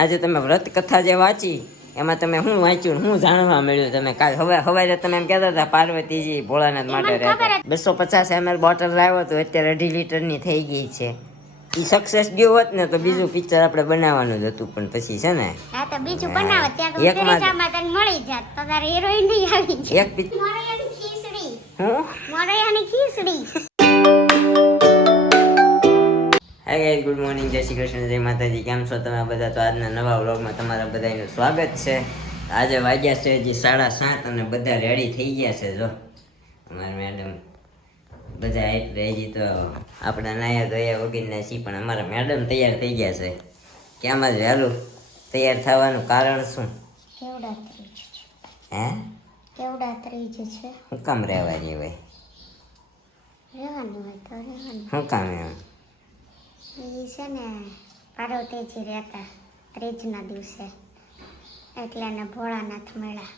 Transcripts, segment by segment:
આજે તમે વ્રત કથા જે વાંચી એમાં તમે શું વાંચ્યું શું જાણવા મળ્યું? તમે કાલ હવારે તમે એમ કહેતા હતા પાર્વતીજી ભોળાનાથ માટે રહેતા. 250 ml બોટલ લાવ્યો તો અત્યારે 2.5 લીટરની થઈ ગઈ છે. ઈ સક્સેસ ગયો હોત ને તો બીજું પિક્ચર આપણે બનાવવાનું જ હતું, પણ પછી છે ને હા તો બીજું બનાવો ત્યાં તો તેરેસામાં તને મળી જાત તો તારે હિરોઈન ની આવી છે. એક પિક્ચર મોરૈયાની ખીચડી. હું મોરૈયાની ખીચડી. હાય ગાઈસ, ગુડ મોર્નિંગ, જય શ્રી કૃષ્ણ, જય માતાજી. કેમ છો તમે બધા? તો આજના નવા વ્લોગમાં તમારા બધાનું સ્વાગત છે. આજે વાગ્યા છે હજી 7:30 અને બધા રેડી થઈ ગયા છે. જો અમારા મેડમ બધા એટલે હજી તો આપણા નાયા ધોયા વગરના છીએ, પણ અમારા મેડમ તૈયાર થઈ ગયા છે. કેમ જ વહેલું તૈયાર થવાનું કારણ શું? કેવડા ત્રીજ છે. હે કેવડા ત્રીજ છે. શું કામ રહેવાની હોય? રહેવાનું હોય તો રહેવાનું. શું કામ એમ? એ છે ને પાર્વતીજી રહેતા ત્રીજના દિવસે, એટલે એને ભોળાનાથ મળ્યા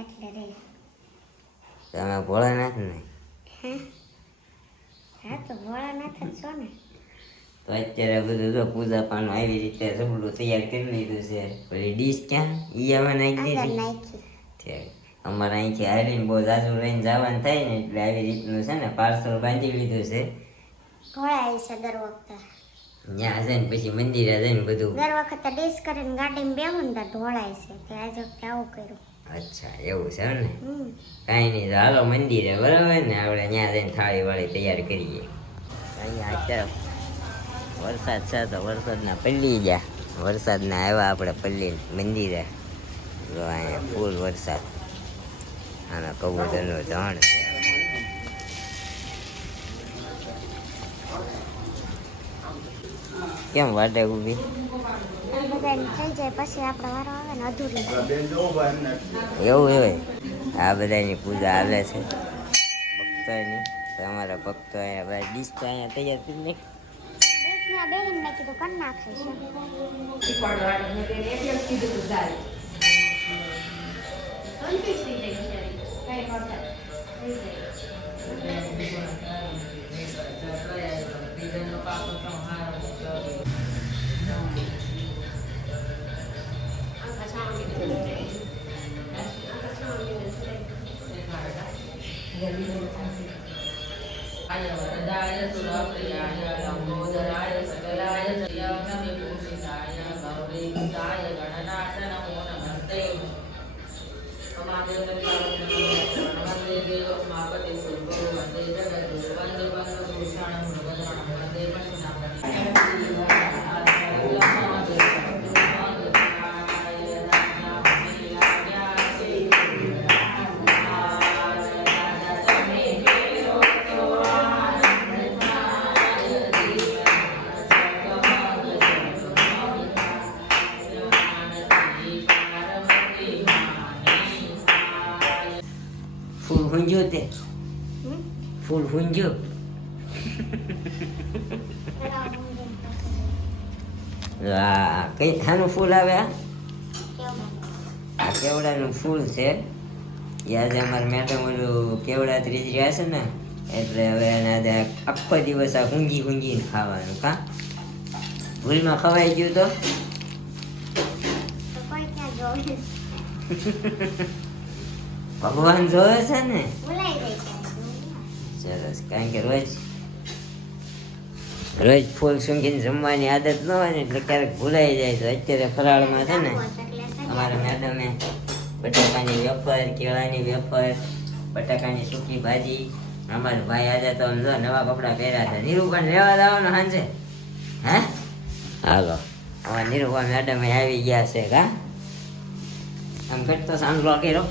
એટલે રે. તમે ભોળાનાથ ને? હે હા તો ભોળાનાથ જ છો ને. તો અત્યારે બધું જો પૂજા પાનું આવી રીતે સબડું તૈયાર કરી લીધું છે. પછી ડીશ ક્યાં ઈ અમે નાખી દીધી. નાખી અમારે અહીંથી હારીને બહુ જાજુ લઈને જવાનું થાય ને, એટલે આવી રીતનું છે ને પાર્સલ બાંધી લીધું છે. ઢોળાય છે દર વખતે. ત્યાં જઈને પછી મંદિરે જઈને બધું દર વખતે ડીશ કરીને ગાડીમાં બેહું ને તો ઢોળાય છે. તે આજે વખતે આવું કર્યું. અચ્છા એવું છે ને? હમ કાંઈ નહીં, તો હાલો મંદિરે બરાબર ને, આપણે ત્યાં જઈને થાળી વાળી તૈયાર કરીએ. અહીંયા અત્યારે વરસાદ છે તો વરસાદના પલ્લી ગયા, વરસાદના આવ્યા આપણે પલ્લી મંદિરે. જો અહીંયા ફૂલ વરસાદ, આના કબૂતરનું ઝાડ છે. કેમ વાટે ઊભી? બધાને થઈ જાય પછી આપણો વારો આવે ને અધૂરી. એવું હોય. આ બધાની પૂજા હાલે છે ભક્તોની. તમારા ભક્તો અહીંયા ડીશ તો અહીંયા તૈયાર કરી નાખી. ડીશમાં બેહીને મેં કીધું કરી નાખે છે. ફૂલ હુંજ્યો તે ફૂલ હુંજ્યો. કઈ થાનું ફૂલ આવે? આ કેવડાનું ફૂલ છે. આજે અમારા મેડમ ઓલું કેવડા ત્રીજ રહ્યા છે ને, એટલે હવે એને આખો દિવસ આ ઊંઘીને ખાવાનું. કા ભૂલમાં ખવાઈ ગયું તો કોઈ ક્યાં જોવે. ભગવાન જોવે છે ને. ભૂલાઈ જાય છે. સરસ, કારણ કે રોજ ફૂલ સૂંઘીને જમવાની આદત ન હોય ને, એટલે ક્યારેક ભૂલાઈ જાય. તો અત્યારે ફરાળમાં છે ને અમારા મેડમે બટાકાની વેફર, કેળાની વેફર, બટાકાની સૂકી ભાજી. અમારા ભાઈ આજે તો આમ જો નવા કપડાં પહેર્યા છે. નીરુબા લેવા જવાનું સાંજે? હે હાલો, હવે નીરુબા મેડમે આવી ગયા છે. કા આમ ઘટતો સાંભળો કર્યો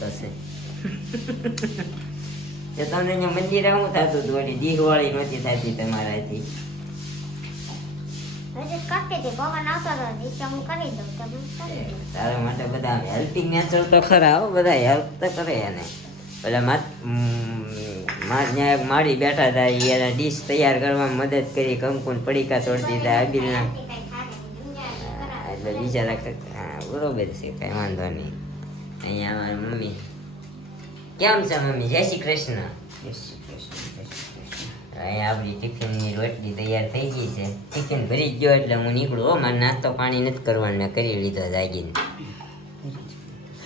તો છે. તમને અહીંયા મંદિરે શું થતું હતું? વળી દિવાળી નહોતી થતી તમારાથી? હજી કરતી હતી, પવન આવતો હતો નીચે હું કરી દઉં તમે કરી દો. તારા માટે બધા હેલ્પિંગ નેચર તો ખરા હો, બધા હેલ્પ તો કરે એને. પેલા ત્યાં માડી બેઠા હતા, એને ડીશ તૈયાર કરવામાં મદદ કરી, કંકુન પડીકા તોડી દીધા અબીલના. એટલે બિચારા હા બરોબર છે, કઈ વાંધો નહીં. અહીંયા અમારી મમ્મી. કેમ છે મમ્મી? જય શ્રી કૃષ્ણ. અહીંયા આપણી ટિફિનની રોટલી તૈયાર થઈ ગઈ છે. ટિફિન ભરી ગયો એટલે હું નીકળું. હો, મારે નાસ્તો પાણી નથી કરવાનો, મેં કરી લીધો જાગીને.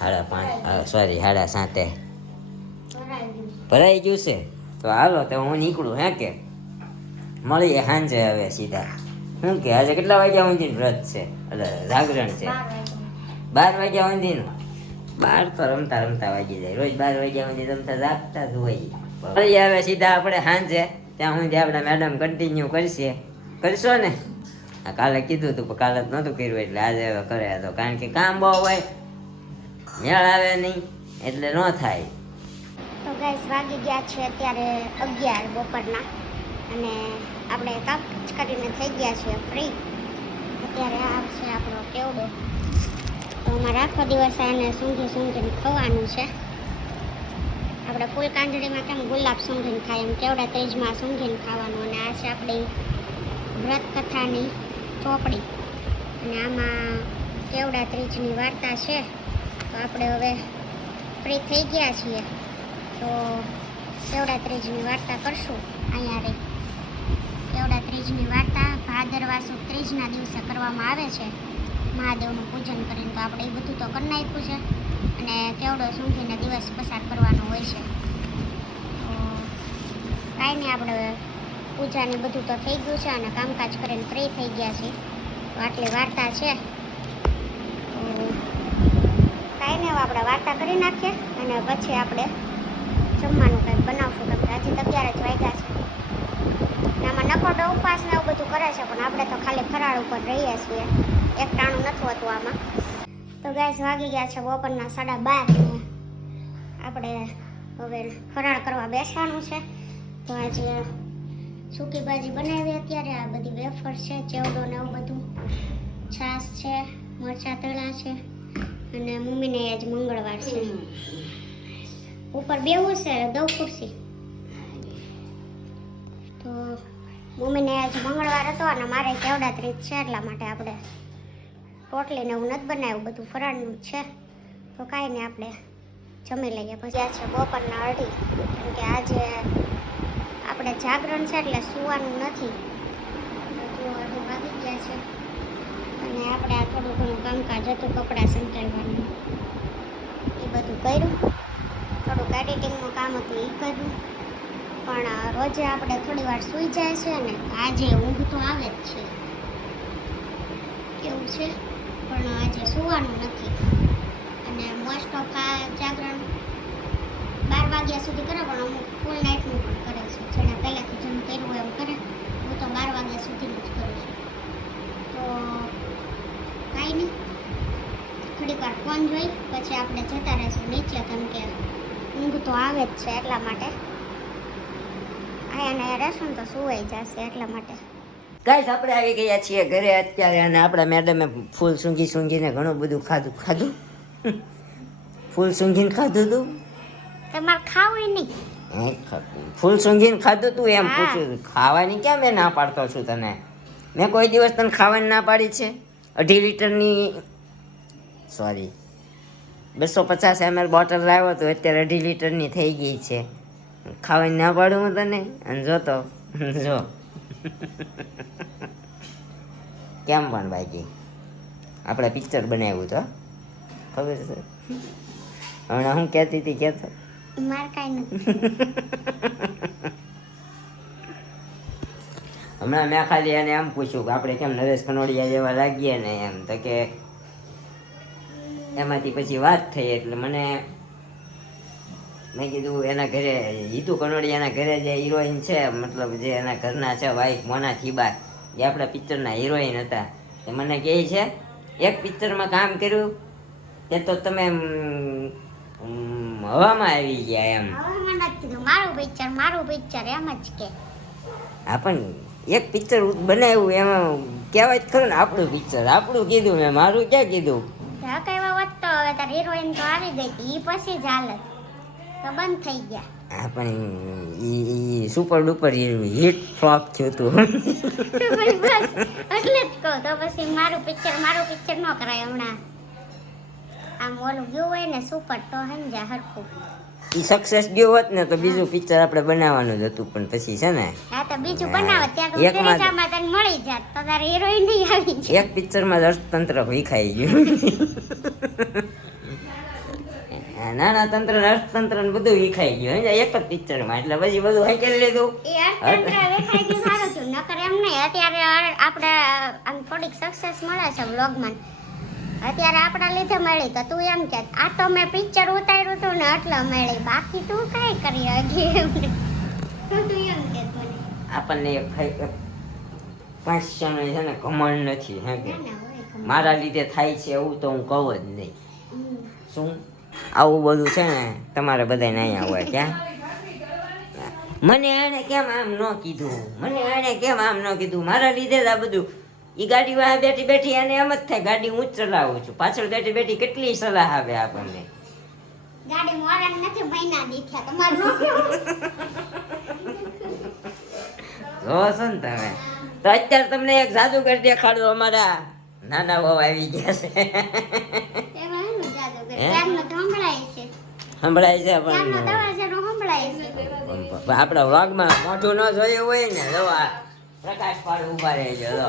5:30 સોરી 7:30 ભરાઈ ગયું છે. તો હાલો તો હું નીકળું. હે કે મળીએ સાંજે હવે સીધા. શું કે આજે કેટલા વાગ્યા સુધીનું વ્રત છે, એટલે જાગરણ છે? 12 વાગ્યા સુધીનું. 12 તો રમતા રમતા વાગી જાય. રોજ 12 વાગ્યા સુધી રમતા જાગતા જ હોય. મળીએ હવે સીધા આપણે સાંજે. ત્યાં સુધી આપણે મેડમ કન્ટિન્યુ કરશો ને? કાલે કીધું હતું પણ કાલે જ નહોતું કર્યું એટલે આજે હવે કરે તો, કારણ કે કામ બહુ હોય, મેળ આવે નહીં એટલે ન થાય. તો ગાઈસ વાગી ગયા છે અત્યારે 11 બપોરના અને આપણે કામ જ કરીને થઈ ગયા છીએ ફ્રી. અત્યારે આ છે આપણો કેવડો. તો અમારે આખો દિવસ આને સૂંઘીને ખવાનું છે. આપણે ફૂલ કાંજળીમાં કેમ ગુલાબ સૂંઘીને ખાય એમ કેવડા ત્રીજમાં સૂંઘીને ખાવાનું. અને આ છે આપણી વ્રત કથાની ચોપડી અને આમાં કેવડા ત્રીજની વાર્તા છે. તો આપણે હવે ફ્રી થઈ ગયા છીએ તો કેવડા ત્રીજની વાર્તા કરશું. અહીંયા રહી કેવડા ત્રીજની વાર્તા ભાદરવા સુદ ત્રીજના દિવસે કરવામાં આવે છે મહાદેવનું પૂજન કરીને. તો આપણે એ બધું તો કરી નાખ્યું છે અને કેવડો સૂંઘીને દિવસ પસાર કરવાનો હોય છે. તો કાંઈ નહીં, આપણે પૂજાને બધું તો થઈ ગયું છે અને કામકાજ કરીને ફ્રી થઈ ગયા છીએ. તો આટલી વાર્તા છે. તો કાંઈ નહીં, આપણે વાર્તા કરી નાખીએ અને પછી આપણે જમવાનું કંઈક બનાવશું. કેમ કે હજી 11 જ વાગ્યા છે. આમાં નકોડો ઉપવાસ ને એવું બધું કરે છે પણ આપણે તો ખાલી ફરાળ ઉપર રહીએ છીએ. એક ટાણું નથી હોતું આમાં. તો ગેસ વાગી ગયા છે બપોરના 12:30 ને આપણે હવે ફરાળ કરવા બેસવાનું છે. તો આજે સૂકી ભાજી બનાવી. અત્યારે આ બધી વેફર છે, ચેવડો ને એવું બધું, છાશ છે, મરચાં તળા છે અને મમ્મીને આજ મંગળવાર છે. ઉપર બેવું છે દઉં ખુરશી. તો મમ્મીને આજ મંગળવાર હતો અને મારે કેવડા ત્રીજ છે એટલા માટે આપણે રોટલીને એવું નથી બનાવ્યું, બધું ફરાળનું જ છે. તો કાંઈ નહીં, આપણે જમી લઈએ. પછી આ છે બપોરના 2:30. કેમ કે આજે આપણે જાગરણ છે એટલે સૂવાનું નથી. તો 2:30 વાગી ગયા છે અને આપણે આ થોડું ઘણું કામકાજ હતું, કપડાં સંતાડવાનું એ બધું કર્યું. થોડુંક એડિટિંગનું કામ હતું એ કર્યું. પણ રોજે આપણે થોડી વાર સૂઈ જાય છે ને આજે ઊંઘ તો આવે જ છે કેવું છે, પણ આજે સૂવાનું નથી. અને મોસ્ટ ઓફ આ જાગરણ 12 વાગ્યા સુધી કરે પણ અમુક ફૂલ નાઇટનું પણ કરે છે. જેને પહેલાંથી જેમ કર્યું હોય એમ કરે. હું તો 12 વાગ્યા સુધીનું જ કરું છું. તો કાંઈ નહીં, થોડીક વાર ફોન જોઈ પછી આપણે જતા રહીશું નીચે. કેમ કે ઊંઘ તો આવે જ છે એટલા માટે. અહીંયા રહેશું તો સુવાઈ જશે એટલા માટે. ગાઈસ આપણે આવી ગયા છીએ ઘરે અત્યારે અને આપણા મેડમે ફૂલ સૂંઘીને ઘણું બધું ખાધું. ફૂલ સૂંઘીને ખાધું તું? તમારે ખાવું નહીં? ફૂલ સૂંઘીને ખાધું તું એમ પૂછ્યું. ખાવાની ક્યાં મેં ના પાડતો છું તને? મેં કોઈ દિવસ તને ખાવાની ના પાડી છે? 2.5 લીટરની સોરી 250 ml બોટલ લાવ્યો તો અત્યારે 2.5 લીટરની થઈ ગઈ છે. ખાવાની ના પાડું હું તને? અને જોતો જો કેમ પણ બાકી આપણે પિક્ચર બનાવ્યું તો ખબર છે. હમણાં હું કહેતી હતી કહેતો માર કાંઈ નથી. હમણાં મેં ખાલી એને એમ પૂછ્યું કે આપણે કેમ નરેશ કનોડિયા જેવા લાગીએ ને એમ. તો કે એમાંથી પછી વાત થઈ એટલે મેં કીધું એના ઘરે હિતુ કનોડિયાના ઘરે જે હિરોઈન છે, મતલબ જે એના ઘરના છે વાઈફ મોના થીબા, એ આપણા પિક્ચરના હિરોઈન હતા. એ મને કહે છે એક પિક્ચરમાં કામ કર્યું તે તો તમે હવામાં આવી ગયા એમ. હવામાં નથી કીધું, મારું પિક્ચર એમ જ કે. હા પણ એક પિક્ચર બનાવ્યું એમાં કહેવાય જ ખરું ને આપણું પિક્ચર. આપણું કીધું મેં, મારું ક્યાં કીધું? કહેવા વાત તો હવે તાર હિરોઈન તો આવી ગઈ હતી, એ પછી જ હાલત તો બંધ થઈ ગયા. હા પણ ઈ સુપર ડુપર હિટ ફ્લોપ થયું હતું. બસ એટલે જ કહું તો પછી મારું પિક્ચર ન કરાય. હમણાં આમ ઓલું ગયું હોય ને સુપર તો સમજા હરખું. ઈ સક્સેસ ગયો હોત ને તો બીજું પિક્ચર આપણે બનાવવાનું જ હતું, પણ પછી છે ને હા તો બીજું બનાવો ત્યાં તો એકમાં જ. તેરેસામાં તને મળી જાત તો તારે હિરોઈન નહીં આવી જાય. એક પિક્ચરમાં જ અર્થતંત્ર વિખાઈ ગયું. નાના તંત્ર ને અર્થતંત્ર ને બધું વિખાઈ ગયું સમજ્યા? એક જ પિક્ચરમાં, એટલે પછી બધું હાંકેલી લીધું. એ અર્થતંત્ર દેખાઈ ગયું સારું થયું. નકર એમ નહીં અત્યારે આપણે આમ થોડીક સક્સેસ મળે છે વ્લોગમાં, અત્યારે આપણા લીધે મળી તો તું એમ કે આ તો મેં પિક્ચર ઉતાર્યું હતું ને એટલે મળી, બાકી તું કાંઈ કરી હજી એમને તું એમ કે મને આપણને પાંચ ક્ષણ છે ને ઘમંડ નથી હે કે ના ના હોય ખબર. મારા લીધે થાય છે એવું તો હું કહું જ નહીં. હમ. શું આવું બધું છે ને તમારે બધાને અહીંયા હોય ક્યાં મને એણે કેમ આમ ન કીધું, મને એણે કેમ આમ ન કીધું, મારા લીધે જ આ બધું. એ ગાડી વાળા બેઠી બેઠી અને એમ જ થાય ગાડી હું જ ચલાવું છું, પાછળ બેઠી બેઠી કેટલી સલાહ આવે આપણને. ગાડી મોડા નથી મહિના દીઠ્યા તમારું જોવો છો ને તમે તો અત્યારે તમને એક જાદુગર દેખાડો, અમારા નાના બહુ આવી ગયા છે. એમાં એનું જાદુ કરે હે? ત્યારનો તો સંભળાય છે, સંભળાય છે ત્યારનો પણ દરવાજાનો સંભળાય છે. આપણા વ્લોગમાં મોઢું ન જોયું હોય ને જો આ પ્રકાશ પાડ ઉભા રહેજો જો.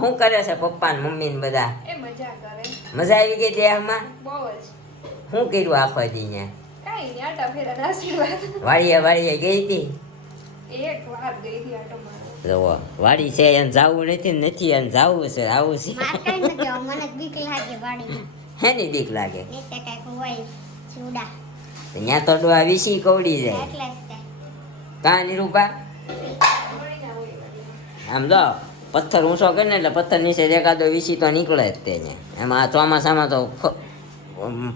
શું કરે છે પપ્પા ને મમ્મી ને બધા? એ મજા કરે મજા આવી ગઈ દેહમાં? બહુ જ. શું કર્યું આખો દી ત્યાં? કાંઈ નહીં, આટા ફેરા આશીર્વાદ. વાડીએ વાડીએ ગઈ હતી? એક વાર ગઈ હતી આટો મારવા. જો વાડી છે એને જાવું નથી ને નથી એને જાવું છે, આવું છે. માર કઈ નથી જવું, મને જ બીક લાગે વાડીમાં. હેની બીક લાગે? નીચે કાંઈક હોય ચૂડા ત્યાં તો ડોહા વીસી કવડી જાય. એટલે જ તે. કાં નિરૂપા? મળીને હોય વાડીમાં. આમ જો પથ્થર ઊંચો કરે ને એટલે પથ્થર નીચે એકાદો વીસી તો નીકળે જ તે ને. એમાં આ ચોમાસામાં તો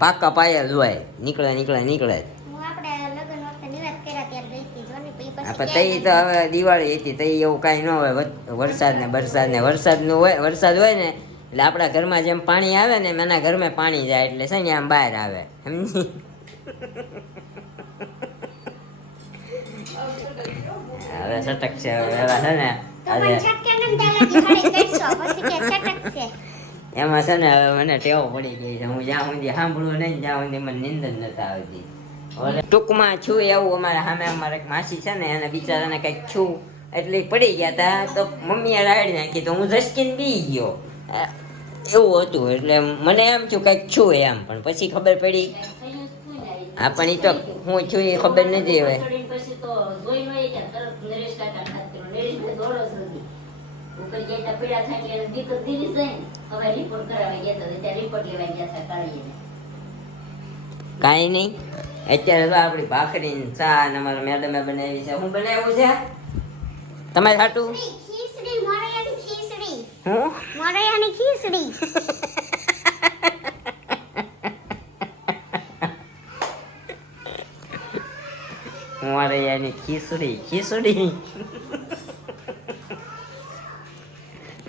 પાકા પાયા જ હોય, નીકળે નીકળે નીકળે જ. હું આપણે લગ્ન વખતે નિવાસ કર્યા ત્યારે ગઈ હતી જો ને પછી આપણે ક્યાંય તઈ તો હવે દિવાળી હતી તઈ એવું કાંઈ ન હોય, વરસાદ ને વરસાદનું હોય, વરસાદ હોય ને એટલે આપણા ઘરમાં જેમ પાણી આવે ને એમ એના ઘરમાં પાણી જાય એટલે છે ને આમ બહાર આવે સમજી. હવે સટક છે હવે એવા છે ને તો મને હવે છટકે નમ દાલાજી હળી બેસો પછી કે છટક છે. એમાં છે ને હવે મને ટેવ પડી ગઈ છે, હું જ્યાં સુધી સાંભળું નહીં ત્યાં સુધી મને નીંદ જ નથી આવતી. હવે ટૂંકમાં છું એવું અમારા સામે અમારે એક માસી છે ને એને બિચારાને કંઈક છું એટલે ઈ પડી ગયા હતા તો મમ્મીએ રાડી નાખી તો હું ઝસકીને બી ગયો એવું હતું. એટલે મને એમ થયું કંઈક છું એમ, પણ પછી ખબર પડી હા પણ એ તો હું છું એ ખબર નથી હવે. કાંઈ નહીં અત્યારે તો આપણી ભાખરી ને ચા ને અમારા મેડમે બનાવી છે. શું બનાવ્યું છે તમારે હાટું? ખીચડી મોરૈયાની ખીચડી હું મોરૈયાની ખીચડી મારે એની ખીચડી ખીચડી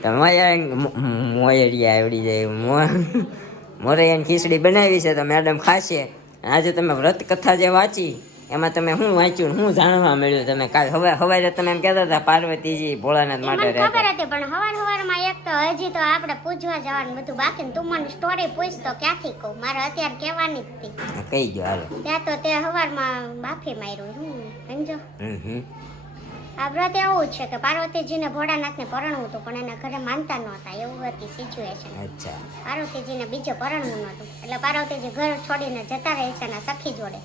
તમારે મોયરિયા આવડી જાય. મોરે એની ખીચડી બનાવી છે તો મેડમ ખાશે. આજે તમે વ્રત કથા જે વાંચી એમાં તમે શું વાંચ્યું ને શું જાણવા મળ્યું? તમે કાલ સવારે તમે એમ કહેતા હતા પાર્વતીજી ભોળાનાથ માટે મને ખબર રહેતા. હતી પણ હવારમાં એક તો હજી તો આપણે પૂછવા જવાનું બધું બાકી ને તું મને સ્ટોરી પૂછ તો ક્યાંથી કહું, મારે અત્યારે કહેવાની જ હતી. કહી ગયો હાલો. ત્યાં તો તે હવારમાં બાફી માર્યું હું સમજો. હમ. આ વ્રત એવું જ છે કે પાર્વતીજીને ભોળાનાથને પરણવું હતું પણ એના ઘરે માનતા નહોતા એવું હતી સિચ્યુએશન. અચ્છા પાર્વતીજીને બીજે પરણવું નહોતું એટલે પાર્વતીજી ઘર છોડીને જતા રહે છે એના સખી જોડે.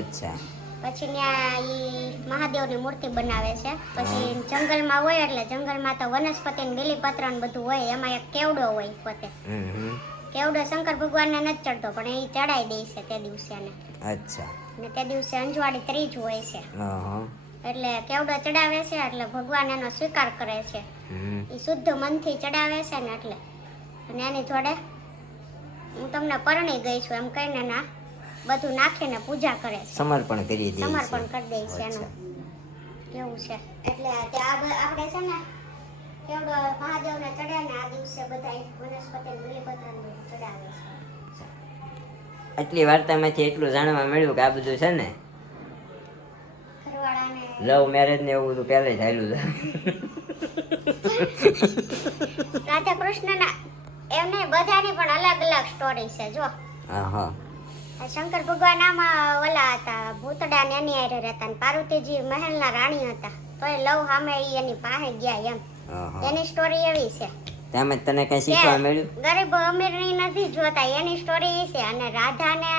અચ્છા પછી ત્યાં ઈ મહાદેવની મૂર્તિ બનાવે છે. પછી જંગલમાં હોય એટલે જંગલમાં તો વનસ્પતિ ને બીલીપત્ર ને બધું હોય, એમાં એક કેવડો હોય પોતે. કેવડો શંકર ભગવાનને નથી ચડતો પણ એ ચડાઈ દે છે તે દિવસે એને. અચ્છા અને તે દિવસે અંજવાળી ત્રીજ હોય છે હા એટલે કેવડો ચડાવે છે એટલે ભગવાન એનો સ્વીકાર કરે છે. એ શુદ્ધ મનથી ચડાવે છે ને એટલે અને એની જોડે હું તમને પરણી ગઈ છું એમ કહીને ના બધું નાખીને પૂજા કરે છે, સમર્પણ કરી દે સમર્પણ કરી દે છે એનું. કેવું છે એટલે આપણે છે ને કેવડો મહાદેવને ચડે ને આ દિવસે બધા વનસ્પતિ બીલીપત્ર ચડાવે છે. આટલી વાર્તામાંથી એટલું જાણવા મળ્યું કે આ બધું છે ને ઘરવાળાને લવ મેરેજ ને એવું બધું પહેલા જ હાલ્યું છે. રાધા કૃષ્ણના એમ નહીં બધાની પણ અલગ અલગ સ્ટોરી છે જો. હા હા આ શંકર ભગવાન આમાં ઓલા હતા ભૂતડા ને એની હારે રહેતા ને પાર્વતીજી મહેલના રાણી હતા તો એ લવ સામે ઈ એની પાસે ગયા એમ ઓહો. એની સ્ટોરી એવી છે તેમાં તને કઈ શીખવા મળ્યું? ગરીબ અમીર ની નથી જોતા એની સ્ટોરી એ છે અને રાધા ને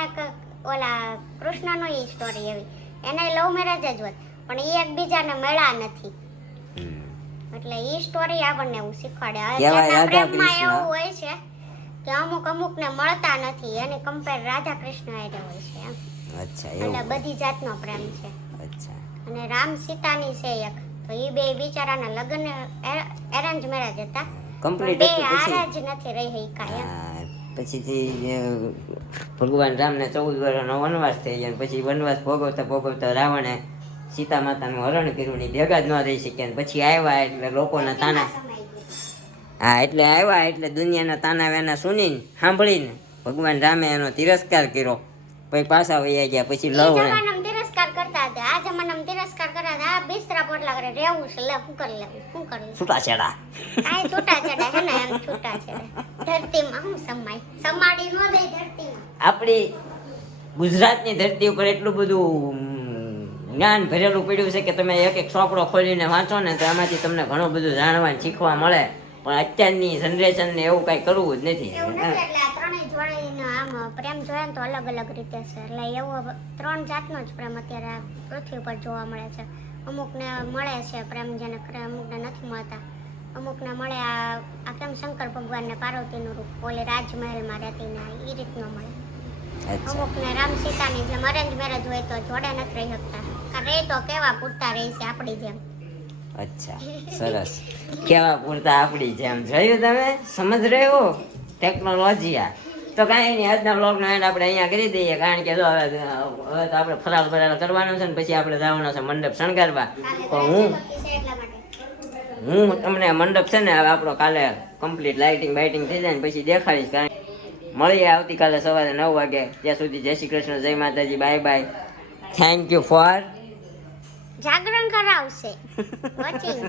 ઓલા કૃષ્ણ નો ઈ સ્ટોરી એવી એને લવ મેરેજ જ હોત પણ એ એકબીજાને મળ્યા નથી હમ. એટલે ઈ સ્ટોરી આપણને એવું શીખવાડે કહેવાય અત્યારના રાધા પ્રેમમાં કૃષ્ણ. એવું હોય છે કે અમુક ને મળતા નથી એની કમ્પેર રાધા કૃષ્ણ હારે હોય છે એમ અચ્છા એટલે એવું. બધી જાતનો પ્રેમ છે અચ્છા અને રામ સીતાની છે એક તો એ બે બિચારાના લગ્ન એરેન્જ મેરેજ હતા પણ કમ્પ્લીટ બે હતું પછી હારે જ નથી રહી શક્યા એમ હા, પછીથી ભગવાન રામને 14 વર્ષનો વનવાસ થઈ ગયો. પછી વનવાસ ભોગવતા રાવણે સીતા માતાનું હરણ કર્યું ને ભેગા જ ન રહી શક્યા ને પછી આવ્યા એટલે લોકોના તાના હા એટલે આવ્યા એટલે દુનિયાના તાના વેના સુનીને સાંભળીને ભગવાન રામે એનો તિરસ્કાર કર્યો પછી પાછા વૈયા ગયા પછી ઈ લવ જમાનામાં તિરસ્કાર કરતા હતા આ જમાનામાં તિરસ્કાર કરતા હતા આ બિસ્તરા પોટલા કરે રહેવું છે લે શું કરી લેવું શું કરવું છૂટાછેડા કાંઈ છૂટાછેડા હે ને એમ છૂટાછેડા ધરતીમાં શું સમાય સમાડી ન દે ધરતીમાં આપણી ગુજરાતની ધરતી ઉપર એટલું બધું જ્ઞાન ભરેલું પડ્યું છે કે તમે એક એક ચોપડો ખોલીને વાંચો ને તો એમાંથી તમને ઘણું બધું જાણવા ને શીખવા મળે પણ અત્યારની જનરેશનને એવું કાંઈ કરવું જ નથી. એવું નથી એટલે આ ત્રણેય જોડીનો આમ પ્રેમ જોઈએ ને તો અલગ અલગ રીતે છે એટલે એવો ત્રણ જાતનો જ પ્રેમ અત્યારે આ પૃથ્વી પર જોવા મળે છે અમુકને મળે છે પ્રેમ જેને અમુકને નથી મળતા અમુકને મળે આ કેમ શંકર ભગવાન ને પાર્વતીનું રૂપ ઓલે રાજમહેલમાં રહેતી ને એ રીતનો મળે અચ્છા અમુકને રામ સીતાની જેમ અરેન્જ મેરેજ હોય તો જોડે નથી રહી શકતા કારણ એ તો કેવા પૂરતા રહી છે આપણી જેમ અચ્છા સરસ કેવા પૂરતા આપણી જેમ જોયું તમે સમજ રહ્યો ટેકનોલોજી આ તો કાંઈ નહીં આજના બ્લોગનો એન્ડ આપણે અહીંયા કરી દઈએ કારણ કે જો હવે તો આપણે ફરાળ ફરાળ કરવાનો છે ને પછી આપણે જવાનો છે મંડપ શણગારવા તો હું તમને મંડપ છે ને હવે આપણો કાલે કમ્પ્લીટ લાઇટિંગ બાઇટિંગ થઈ જાય ને પછી દેખાડીશ કારણ મળીએ આવતીકાલે સવારે 9 વાગે ત્યાં સુધી જય શ્રી કૃષ્ણ જય માતાજી bye bye thank you for જાગરણ કરાવશે વોચિંગ